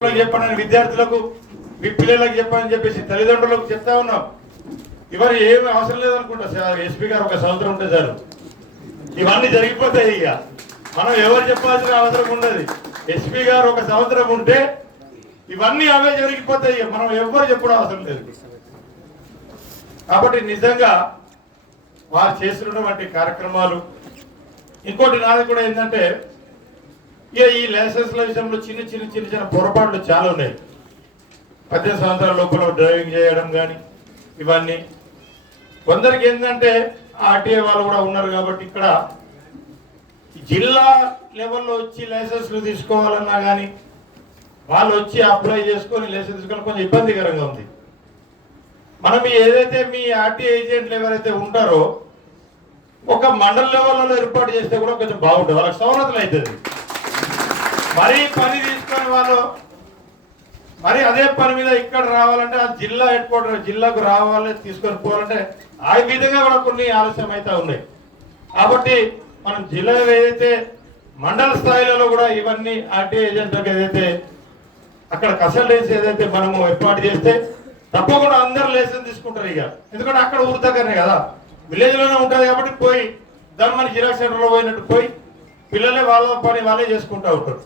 చెప్పండి విద్యార్థులకు మీ పిల్లలకు చెప్పని చెప్పేసి తల్లిదండ్రులకు చెప్తా ఉన్నాం. ఇవన్నీ ఏమి అవసరం లేదనుకుంటా సార్. ఎస్పీ గారు ఒక సంవత్సరం ఉంటే సార్ ఇవన్నీ జరిగిపోతాయి. ఇక మనం ఎవరు చెప్పాల్సిన అవసరం ఉండదు. ఎస్పీ గారు ఒక సంవత్సరం ఉంటే ఇవన్నీ అవే జరిగిపోతాయి. మనం ఎవరు చెప్పడం అవసరం లేదు. కాబట్టి నిజంగా వారు చేస్తున్నటువంటి కార్యక్రమాలు ఇంకోటి నాది కూడా ఏంటంటే ఇక ఈ లైసెన్స్ల విషయంలో చిన్న చిన్న చిన్న చిన్న పొరపాట్లు చాలా ఉన్నాయి. 18 సంవత్సరాల లోపల డ్రైవింగ్ చేయడం కానీ ఇవన్నీ కొందరికి ఏంటంటే ఆర్టీఏ వాళ్ళు కూడా ఉన్నారు. కాబట్టి ఇక్కడ జిల్లా లెవెల్లో వచ్చి లైసెన్స్లు తీసుకోవాలన్నా కానీ వాళ్ళు వచ్చి అప్లై చేసుకొని లైసెన్స్ తీసుకొని కొంచెం ఇబ్బందికరంగా ఉంది. మనం ఏదైతే మీ ఆర్టీఏ ఏజెంట్లు ఎవరైతే ఉంటారో ఒక మండల లెవెల్లో ఏర్పాటు చేస్తే కూడా కొంచెం బాగుంటుంది. వాళ్ళకి సౌలతులు అవుతుంది. మరీ పని తీసుకొని వాళ్ళు మరి అదే పని మీద ఇక్కడ రావాలంటే ఆ జిల్లా హెడ్ క్వార్టర్ జిల్లాకు రావాలి తీసుకొని పోవాలంటే ఆ విధంగా కూడా కొన్ని ఆలస్యం అయితే ఉన్నాయి. కాబట్టి మనం జిల్లాలో ఏదైతే మండల స్థాయిలో కూడా ఇవన్నీ ఆర్టీఐ ఏజెంట్లకు ఏదైతే అక్కడ కన్సల్టెన్సీ ఏదైతే మనము ఏర్పాటు చేస్తే తప్పకుండా అందరూ లైసెన్స్ తీసుకుంటారు. ఇక ఎందుకంటే అక్కడ ఊరు దగ్గరనే కదా, విలేజ్ లోనే ఉంటుంది. కాబట్టి పోయి దాని మన జిరాక్స్ సెంటర్లో పోయినట్టు పోయి పిల్లలే వాళ్ళ పని వాళ్ళే చేసుకుంటూ ఉంటారు.